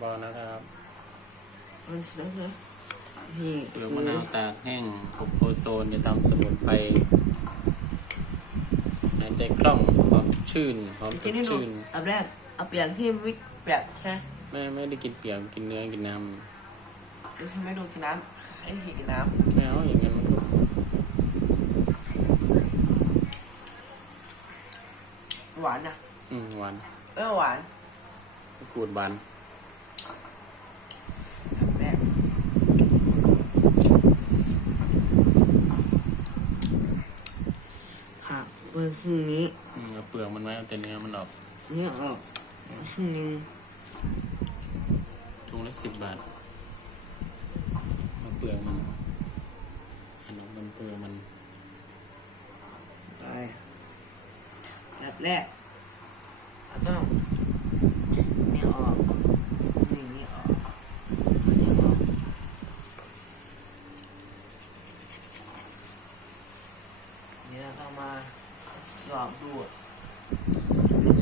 เบาๆนะครับมันเสือเสือนี่เปลืคืออกมะนาวตากแห้งอบโอโซนจะทำสมุนไพรหายใจคล่องความชื่นความสกินดให้ดูชื่น อันแรกเอาเปลี่ยนที่วิกแบบใช่ไหมไม่ไม่ได้กินเปียกกินเนื้อกินน้เดี๋ยวทำให้ดูกินน้ำให้ทีกินน้ำไม่เอาอย่างนั้นมันก็ขุ่นำหวานนะอืมหวาน เออหวานกูดหวานอันแรกหักเปลือกครึ่งนี้อืมเอาเปลือกมันไว้เอาแต่เนื้อมันออกเนื้อออกครึ่งหนึงถุงละสิบบาทเอาเปลือกมันอันออกมันเปลือกมันไปแบบแรกเราต้องนี่ออกนี่นี่ออกอันนี้ออกนี่เราต้องมา สอบดูอะ